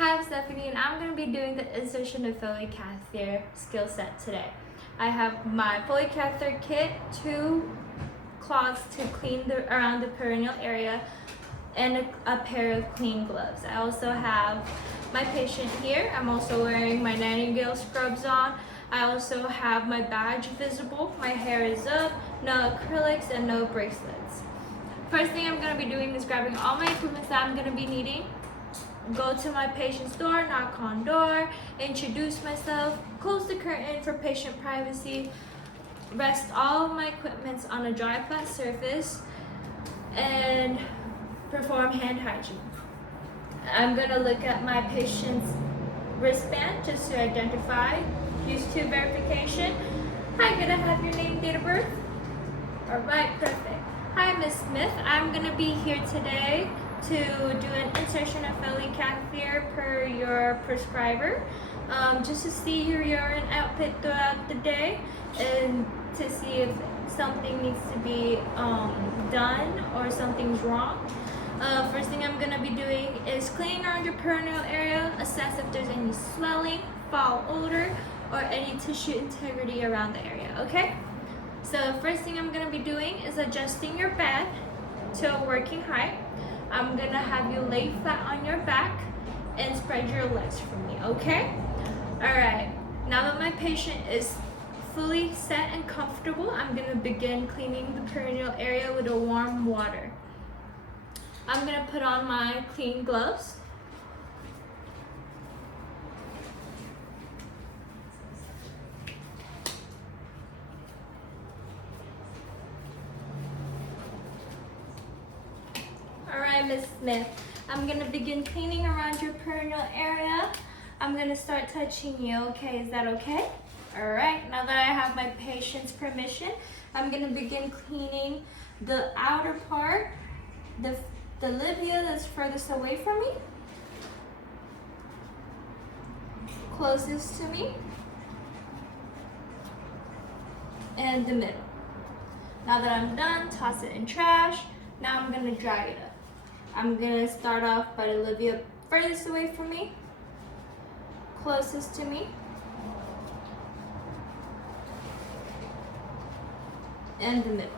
Hi, I'm Stephanie, and I'm going to be doing the insertion of Foley Catheter skill set today. I have my Foley Catheter kit, 2 cloths to clean around the perineal area, and a pair of clean gloves. I also have my patient here. I'm also wearing my Nightingale scrubs on. I also have my badge visible. My hair is up, no acrylics, and no bracelets. First thing I'm going to be doing is grabbing all my equipment that I'm going to be needing. Go to my patient's door, knock on door, introduce myself, close the curtain for patient privacy, rest all of my equipment on a dry flat surface, and perform hand hygiene. I'm going to look at my patient's wristband just to identify, use tube verification. Hi, can I have your name, date of birth? Alright, perfect. Hi, Miss Smith. I'm going to be here today to do an insertion of Foley Catheter per your prescriber, just to see your urine output throughout the day and to see if something needs to be done or something's wrong. First thing I'm going to be doing is cleaning around your perineal area, assess if there's any swelling, foul odor, or any tissue integrity around the area, okay? So first thing I'm going to be doing is adjusting your bed to a working height. I'm going to have you lay flat on your back and spread your legs for me, okay? Alright, now that my patient is fully set and comfortable, I'm going to begin cleaning the perineal area with a warm water. I'm going to put on my clean gloves. Alright, Miss Smith, I'm going to begin cleaning around your perineal area. I'm going to start touching you, okay? Is that okay? Alright, now that I have my patient's permission, I'm going to begin cleaning the outer part, the labia that's furthest away from me, closest to me, and the middle. Now that I'm done, toss it in trash. Now I'm going to dry it up. I'm going to start off by the labia furthest away from me, closest to me, and the middle.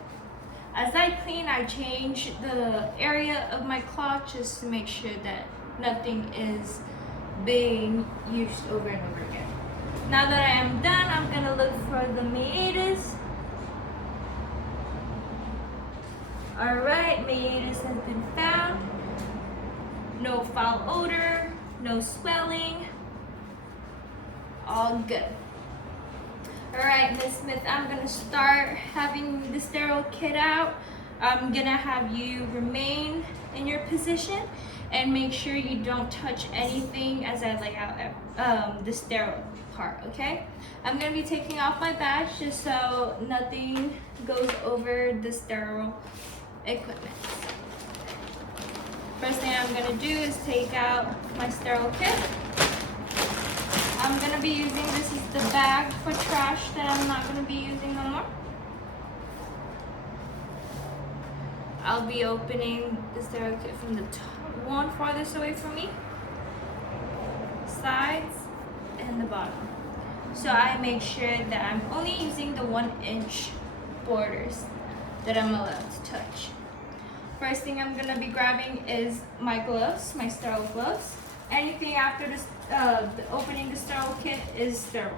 As I clean, I change the area of my cloth just to make sure that nothing is being used over and over again. Now that I am done, I'm going to look for the meatus. Alright, meatus has been found. No foul odor, no swelling. All good. Alright, Miss Smith, I'm going to start having the sterile kit out. I'm going to have you remain in your position and make sure you don't touch anything as I lay out the sterile part, okay? I'm going to be taking off my badge just so nothing goes over the sterile equipment. First thing I'm going to do is take out my sterile kit. I'm going to be using, this is the bag for trash that I'm not going to be using no more. I'll be opening the sterile kit from the one farthest away from me, sides, and the bottom. So I make sure that I'm only using the 1-inch borders that I'm allowed to touch. First thing I'm going to be grabbing is my gloves, my sterile gloves. Anything after this, opening the sterile kit is sterile.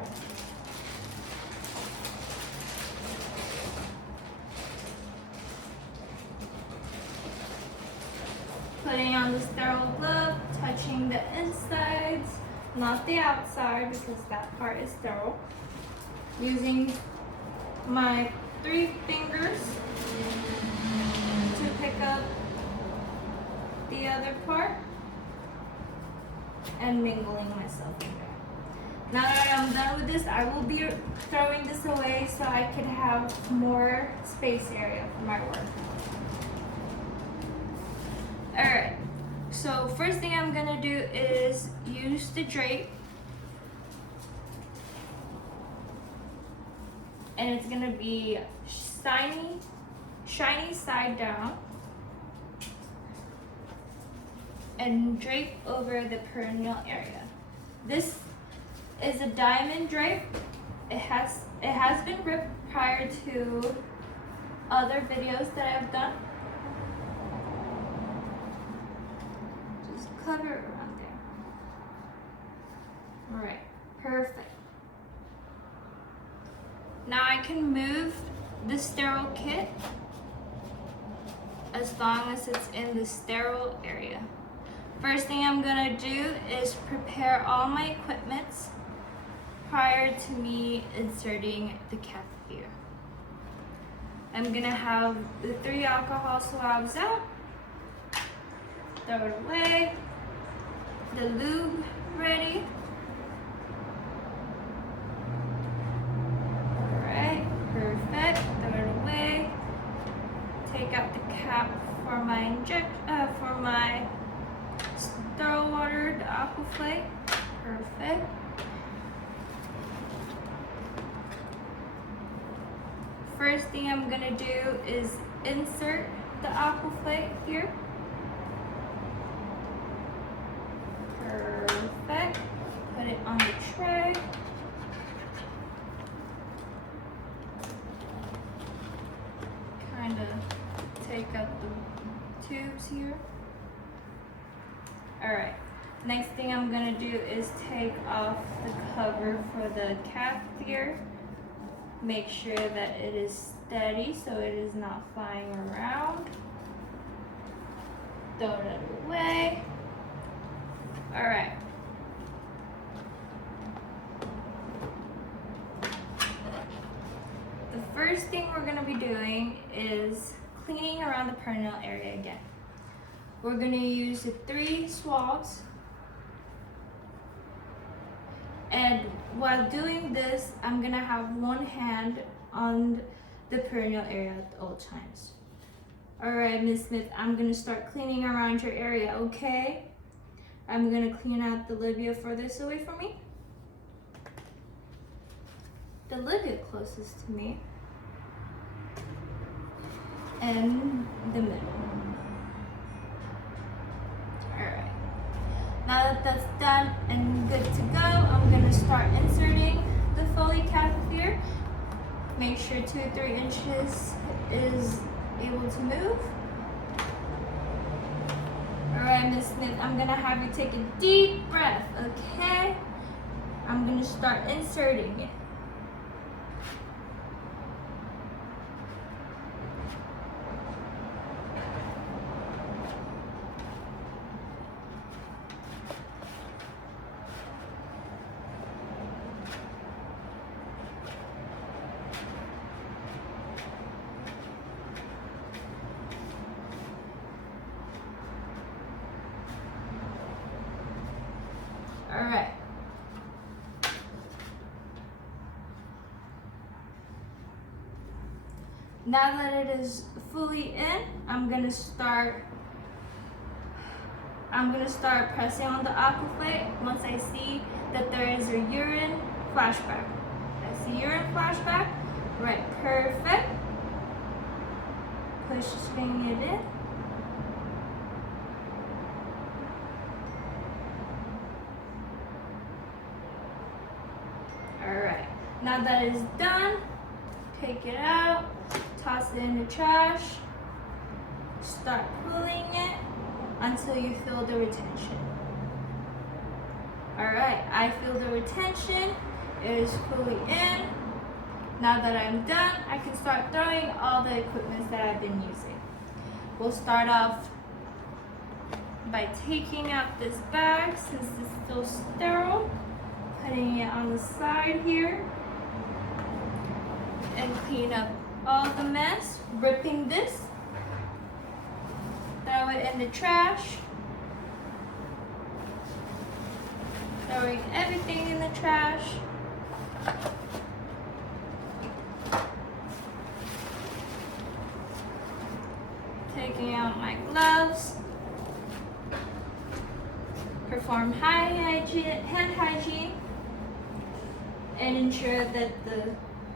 Putting on the sterile glove, touching the insides, not the outside because that part is sterile. Using my 3 fingers to pick up the other part and mingling myself in there. Now that I'm done with this, I will be throwing this away so I can have more space area for my work. Alright, so first thing I'm gonna do is use the drape, and it's gonna be shiny side down. and drape over the perineal area. This is a diamond drape. It has been ripped prior to other videos that I've done. Just cover it around there. Alright, perfect. Now I can move the sterile kit as long as it's in the sterile area. First thing I'm gonna do is prepare all my equipments prior to me inserting the catheter. I'm gonna have the 3 alcohol swabs out, throw it away, the lube ready. Alright, perfect, throw it away. Take out the cap for my for my sterile water, the aquaflake. Perfect. First thing I'm gonna do is insert the aquaflake here. Perfect. Put it on the tray. Kind of take out the tubes here. Alright, next thing I'm gonna do is take off the cover for the catheter. Make sure that it is steady so it is not flying around. Throw it away. Alright. The first thing we're gonna be doing is cleaning around the perineal area again. We're gonna use the 3 swabs. And while doing this, I'm gonna have one hand on the perineal area at all times. Alright, Ms. Smith, I'm gonna start cleaning around your area, okay? I'm gonna clean out the labia furthest away from me. The labia closest to me. And the middle. Alright. Now that that's done and good to go, I'm going to start inserting the Foley catheter. Make sure 2 or 3 inches is able to move. Alright, Ms. Smith, I'm going to have you take a deep breath, okay? I'm going to start inserting it. Alright. Now that it is fully in, I'm gonna start pressing on the aquaflake once I see that there is a urine flashback. I see urine flashback. Right, perfect. Pushing it in. Alright, now that is done, take it out, toss it in the trash, start pulling it until you feel the retention. Alright, I feel the retention, it is fully in. Now that I'm done, I can start throwing all the equipment that I've been using. We'll start off by taking out this bag since it's still sterile. Putting it on the side here and clean up all the mess, ripping this, throw it in the trash, throwing everything in the trash, taking out my gloves, perform hand hygiene, and ensure that the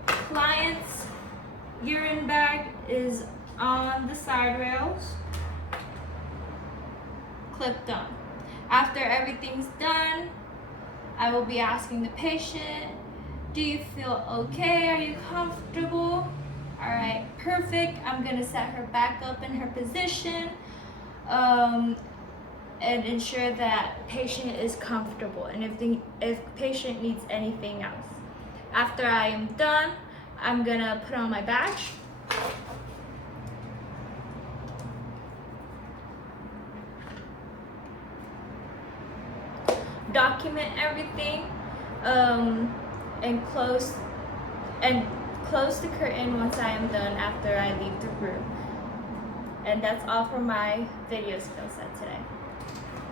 client's urine bag is on the side rails. clipped on. After everything's done, I will be asking the patient, do you feel okay? Are you comfortable? All right, perfect. I'm gonna set her back up in her position and ensure that patient is comfortable, and if patient needs anything else. After I am done, I'm gonna put on my badge. Document everything, and close the curtain once I am done after I leave the room. And that's all for my video skill set today.